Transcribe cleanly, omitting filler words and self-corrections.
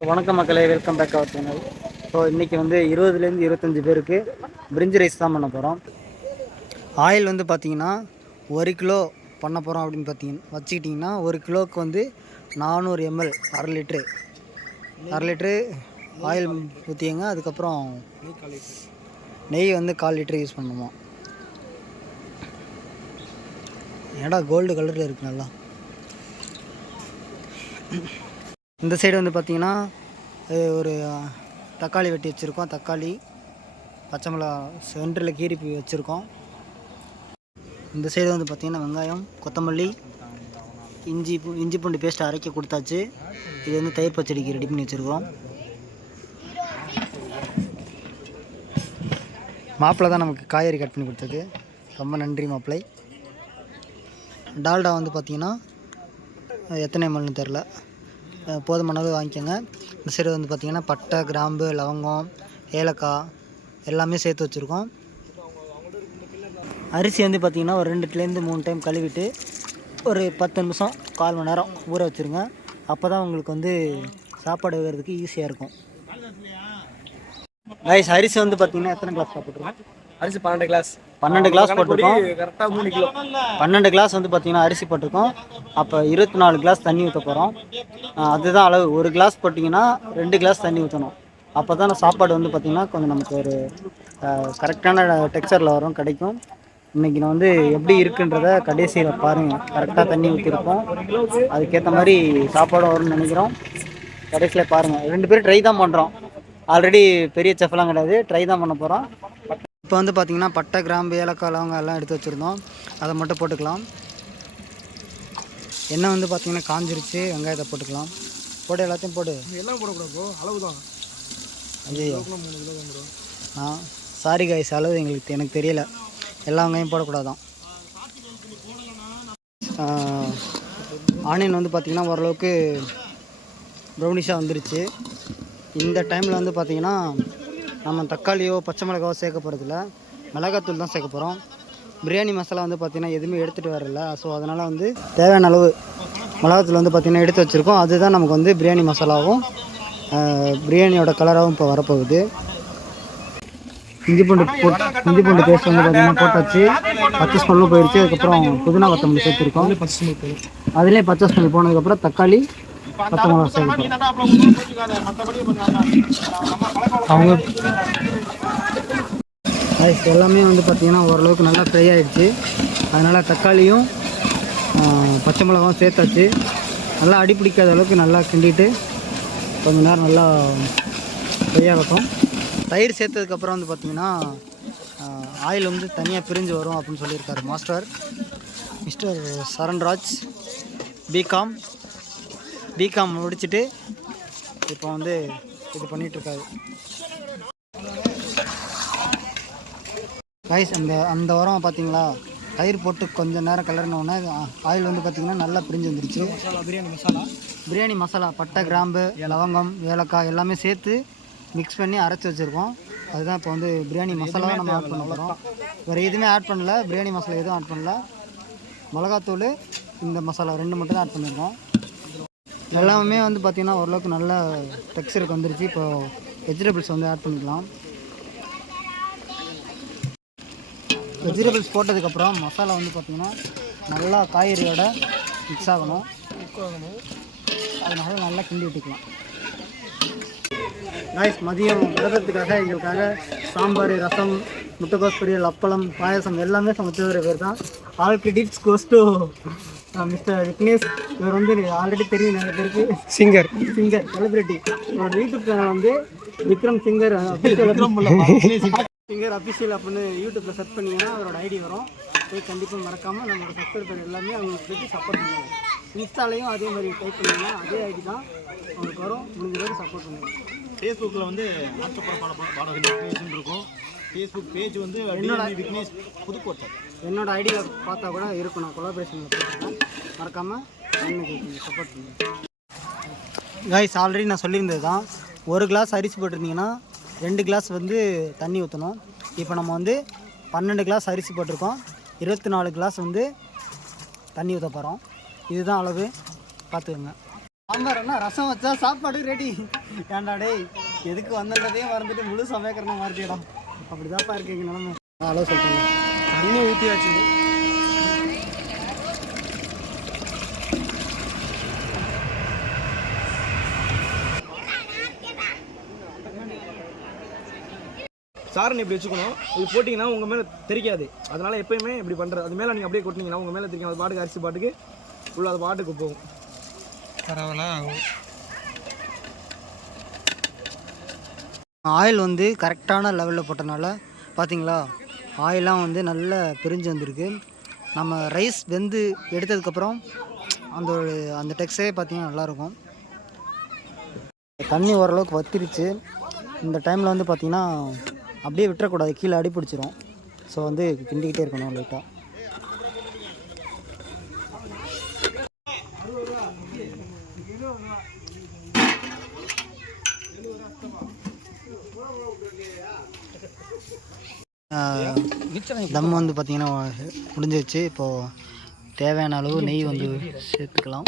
வணக்கம் மக்களே, welcome back our channel. So இன்றைக்கி வந்து 20லேருந்து 25 பேருக்கு பிரிஞ்சி ரைஸ் தான் பண்ண போகிறோம். ஆயில் வந்து பார்த்திங்கன்னா 1 கிலோ பண்ண போகிறோம் அப்படின்னு வச்சுக்கிட்டிங்கன்னா 1 கிலோவுக்கு வந்து 400 ml அரை லிட்ரு ஆயில் ஊற்றிங்க. அதுக்கப்புறம் நெய் வந்து 1/4 லிட்டர் யூஸ் பண்ணுவோம். ஏடா கோல்டு கலரில் இருக்குது நல்லா. இந்த சைடு வந்து பார்த்திங்கன்னா ஒரு தக்காளி வெட்டி வச்சுருக்கோம். தக்காளி, பச்சை மிளகா சென்டரில் கீரி வச்சுருக்கோம். இந்த சைடு வந்து பார்த்திங்கன்னா வெங்காயம், கொத்தமல்லி, இஞ்சி பூண்டு பேஸ்ட்டு அரைக்க கொடுத்தாச்சு. இது வந்து தயிர் பச்சடிக்கு ரெடி பண்ணி வச்சுருக்கோம். மாப்பிள்ளை தான் நமக்கு காய்கறி கட் பண்ணி கொடுத்தது. ரொம்ப நன்றி மாப்பிள்ளை. டால்டா வந்து பார்த்திங்கன்னா எத்தனை எம்எல்னு தெரில, போதுமான அளவு வாங்கிக்கோங்க. இந்த சைடு வந்து பார்த்திங்கன்னா பட்டை, கிராம்பு, லவங்கம், ஏலக்காய் எல்லாமே சேர்த்து வச்சுருக்கோம். அரிசி வந்து பார்த்திங்கன்னா ஒரு 2லேருந்து 3 டைம் கழுவிட்டு ஒரு 10 நிமிஷம் 1/4 மணி நேரம் ஊற வச்சுருங்க. அப்போ தான் உங்களுக்கு வந்து சாப்பாடு வைக்கிறதுக்கு ஈஸியாக இருக்கும். ரைஸ் அரிசி வந்து பார்த்திங்கன்னா எத்தனை கிளாஸ் சாப்பிட்ருக்கோம்? அரிசி 12 கிளாஸ் போட்டிருக்கோம். கரெக்டாக 3 கிலோ 12 கிளாஸ் வந்து பார்த்திங்கன்னா அரிசி போட்டிருக்கோம். அப்போ 24 கிளாஸ் தண்ணி ஊற்ற போகிறோம். அதுதான் அளவு. 1 கிளாஸ் போட்டிங்கன்னா 2 கிளாஸ் தண்ணி ஊற்றணும். அப்போ தான் சாப்பாடு வந்து பார்த்திங்கன்னா கொஞ்சம் நமக்கு ஒரு கரெக்டான டெக்ஸ்சரில் வரும், கிடைக்கும். இன்றைக்கி நான் வந்து எப்படி இருக்குன்றத கடைசியில் பாருங்கள். கரெக்டாக தண்ணி ஊற்றிருப்போம், அதுக்கேற்ற மாதிரி சாப்பாடும் வரும்னு நினைக்கிறோம். கடைசியில் பாருங்கள். 2 பேரும் ட்ரை தான் பண்ணுறோம். ஆல்ரெடி பெரிய செஃப்லாம் கிடையாது, ட்ரை தான் பண்ண போகிறோம். இப்போ வந்து பார்த்திங்கன்னா பட்டை, கிராம்பு, ஏலக்காய், லவங்கம் எல்லாம் எடுத்து வச்சுருந்தோம். அதை மட்டும் போட்டுக்கலாம். எண்ணெய் வந்து பார்த்திங்கன்னா காஞ்சிருச்சு. வெங்காயத்தை போட்டுக்கலாம். போட்டு எல்லாத்தையும் போடு. எல்லாம் போடக்கூடாது, அளவு தான். ஐயோ, சாரி காய்ஸ், அளவு எனக்கு தெரியல. எல்லா வெங்காயம் போடக்கூடாதான். ஆனியன் வந்து பார்த்திங்கன்னா ஓரளவுக்கு ப்ரௌனிஷாக வந்துருச்சு. இந்த டைமில் வந்து பார்த்திங்கன்னா நம்ம தக்காளியோ பச்சை மிளகாவோ சேர்க்க போகிறதில்ல, மிளகாத்தூள் தான் சேர்க்க போகிறோம். பிரியாணி மசாலா வந்து பார்த்திங்கன்னா எதுவுமே எடுத்துகிட்டு வரல. ஸோ அதனால் வந்து தேவையான அளவு மிளகாத்தூள் வந்து பார்த்திங்கன்னா எடுத்து வச்சுருக்கோம். அதுதான் நமக்கு வந்து பிரியாணி மசாலாவும் பிரியாணியோட கலராகவும் இப்போ வரப்போகுது. இஞ்சி பூண்டு பேஸ்ட் வந்து பார்த்திங்கன்னா போட்டாச்சு. பச்சை ஸ்மெல்லும் போயிடுச்சு. அதுக்கப்புறம் புதினா கொத்தமல்லி சேர்த்துருக்கோம். அதுலேயே பச்சை ஸ்மெல் போனதுக்கப்புறம் தக்காளி, பச்சை மிளகா சேர்த்துருக்கோம். அவங்க எல்லாமே வந்து பார்த்திங்கன்னா ஓரளவுக்கு நல்லா ஃப்ரை ஆகிடுச்சு. அதனால் தக்காளியும் பச்சை மிளகாவும் சேர்த்தாச்சு. நல்லா அடிப்பிடிக்காத அளவுக்கு நல்லா கிண்டிட்டு கொஞ்சம் நேரம் நல்லா ஃப்ரை ஆகட்டும். தயிர் சேர்த்ததுக்கப்புறம் வந்து பார்த்திங்கன்னா ஆயில் வந்து தனியாக பிரிஞ்சு வரும் அப்படின்னு சொல்லியிருக்காரு மிஸ்டர் சரண்ராஜ். பிகாம் முடிச்சுட்டு இப்போ வந்து இது பண்ணிகிட்ருக்காரு. ரைஸ் அந்த உரம் பார்த்திங்களா, தயிர் போட்டு கொஞ்சம் நேரம் கலரினோடனே ஆயில் வந்து பார்த்திங்கன்னா நல்லா பிரிஞ்சு வந்துருச்சு. பிரியாணி மசாலா பட்டை, கிராம்பு, லவங்கம், ஏலக்காய் எல்லாமே சேர்த்து மிக்ஸ் பண்ணி அரைச்சி வச்சுருக்கோம். அதுதான் இப்போ வந்து பிரியாணி மசாலா நம்ம ஆட் பண்ண போகிறோம். வேறு எதுவுமே ஆட் பண்ணல, பிரியாணி மசாலா எதுவும் ஆட் பண்ணல. மிளகாத்தூள், இந்த மசாலா 2 மட்டும் தான் ஆட் பண்ணியிருக்கோம். எல்லாமே வந்து பார்த்திங்கன்னா ஓரளவுக்கு நல்ல டெக்ஸ்சருக்கு வந்துருச்சு. இப்போ வெஜிடபிள்ஸ் வந்து ஆட் பண்ணிக்கலாம். வெஜிடபிள்ஸ் போட்டதுக்கப்புறம் மசாலா வந்து பார்த்திங்கன்னா நல்லா காய்கறியோட மிக்ஸ் ஆகணும். அதனால நல்லா கிண்டி விட்டுக்கலாம். ரைஸ் மதியம் விரதத்துக்காக எங்களுக்காக சாம்பார், ரசம், முட்டைக்கோஸ் பொரியல், அப்பளம், பாயசம் எல்லாமே சமைச்சவர் பேர் தான். All credits goes to mister Vignesh. இவர் வந்து ஆல்ரெடி தெரியும் நிறைய பேருக்கு. Singer celebrity. இவரோட யூடியூப் சேனல் வந்து விக்ரம் சிங்கர் அஃபிஷியல் அப்படின்னு யூடியூப்பில் சர்ச் பண்ணிங்கன்னா அவரோட ஐடி வரும். போய் கண்டிப்பாக மறக்காமல் நம்மளோட சப்ஸ்கிரைபர் எல்லாமே அவங்களுக்கு போய்ட்டு சப்போர்ட் பண்ணுவாங்க. இன்ஸ்டாலையும் அதே மாதிரி டைப் பண்ணிங்கன்னா அதே ஐடி தான் அவங்களுக்கு வரும். முடிஞ்ச வரைக்கும் சப்போர்ட் பண்ணுவாங்க. ஃபேஸ்புக்கில் வந்து பாடம் இருக்கும். ஃபேஸ்புக் பேஜ் வந்து விக்னேஷ் புதுக்கோட்டை. என்னோட ஐடியில் பார்த்தா கூட இருக்கும். நான் கொலாபரேஷனில் போட்டுருக்கேன். மறக்காமல் அன்னைக்கு சப்போர்ட் பண்ணுவேன். கைஸ் ஆல்ரெடி நான் சொல்லியிருந்தது தான். 1 கிளாஸ் அரிசி போட்டிருந்தீங்கன்னா 2 கிளாஸ் வந்து தண்ணி ஊற்றணும். இப்போ நம்ம வந்து 12 கிளாஸ் அரிசி போட்டிருக்கோம். 24 கிளாஸ் வந்து தண்ணி ஊற்ற போகிறோம். இதுதான் அளவு, பார்த்துக்கோங்க. சாம்பார் என்ன ரசம் வச்சா சாப்பாடு ரெடி. ஏன்டா டேய் எதுக்கு வந்ததையும் மறந்துட்டு முழு சமைக்கிறன மாறிட்டியடா. அப்படிதான்ப்பா இருக்கீங்க நிலமை. ஹலோ சொல்லுங்க. தண்ணி ஊற்றியாச்சு. சாரன் இப்படி வச்சுக்கணும். இது போட்டிங்கன்னா உங்கள் மேலே தெரிக்காது. அதனால் எப்பயுமே இப்படி பண்ணுறது. அது மேலே நீங்கள் அப்படியே கொட்டினீங்கன்னா உங்கள் மேலே தெரியும். அது பாட்டுக்கு அரிசி பாட்டுக்கு உள்ள அது பாட்டுக்கு போகும். பரவாயில்ல. ஆயில் வந்து கரெக்டான லெவலில் போட்டனால பார்த்தீங்களா ஆயிலாம் வந்து நல்லா பிரிஞ்சு வந்திருக்கு. நம்ம ரைஸ் வெந்து எடுத்ததுக்கப்புறம் அந்த டெக்ஸ்டே பார்த்தீங்கன்னா நல்லாயிருக்கும். தண்ணி ஓரளவுக்கு வத்திருச்சு. இந்த டைமில் வந்து பார்த்திங்கன்னா அப்படியே விட்டுறக்கூடாது, கீழே அடி பிடிச்சிரும். ஸோ வந்து கிண்டிக்கிட்டே இருக்கணும் லைட்டாக. தம் வந்து பார்த்திங்கன்னா முடிஞ்சிருச்சு. இப்போது தேவையான அளவு நெய் வந்து சேர்த்துக்கலாம்.